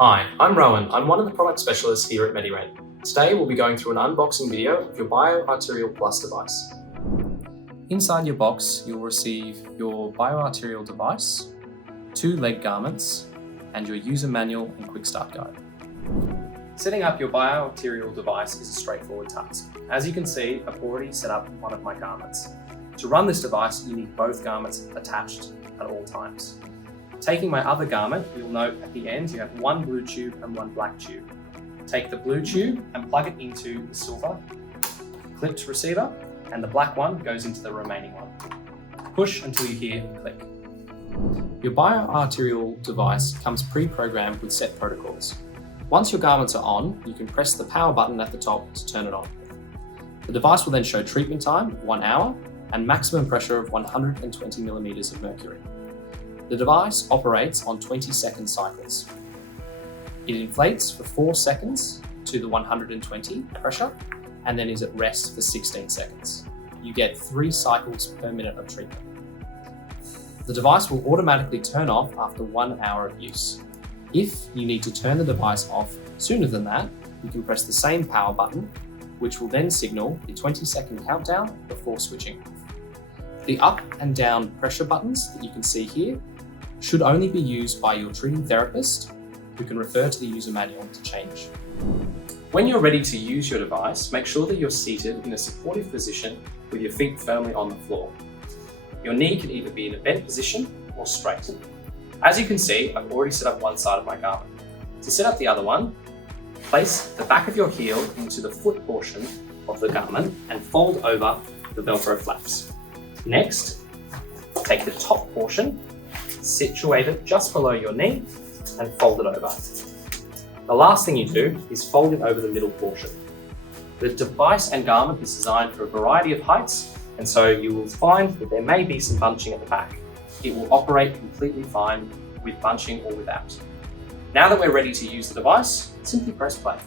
Hi, I'm Rowan. I'm one of the product specialists here at Medi-Rent. Today we'll be going through an unboxing video of your Bioarterial Plus device. Inside your box, you'll receive your Bioarterial device, 2 leg garments, and your user manual and quick start guide. Setting up your Bioarterial device is a straightforward task. As you can see, I've already set up one of my garments. To run this device, you need both garments attached at all times. Taking my other garment, you'll note at the end you have one blue tube and one black tube. Take the blue tube and plug it into the silver clipped receiver, and the black one goes into the remaining one. Push until you hear a click. Your Bioarterial device comes pre-programmed with set protocols. Once your garments are on, you can press the power button at the top to turn it on. The device will then show treatment time of 1 hour and maximum pressure of 120 millimeters of mercury. The device operates on 20-second cycles. It inflates for 4 seconds to the 120 pressure and then is at rest for 16 seconds. You get 3 cycles per minute of treatment. The device will automatically turn off after 1 hour of use. If you need to turn the device off sooner than that, you can press the same power button, which will then signal the 20-second countdown before switching off. The up and down pressure buttons that you can see here should only be used by your treating therapist, who can refer to the user manual to change. When you're ready to use your device, make sure that you're seated in a supportive position with your feet firmly on the floor. Your knee can either be in a bent position or straight. As you can see, I've already set up one side of my garment. To set up the other one, place the back of your heel into the foot portion of the garment and fold over the Velcro flaps. Next, take the top portion, situate it just below your knee, and fold it over. The last thing you do is fold it over the middle portion. The device and garment is designed for a variety of heights, and so you will find that there may be some bunching at the back. It will operate completely fine with bunching or without. Now that we're ready to use the device, simply press play.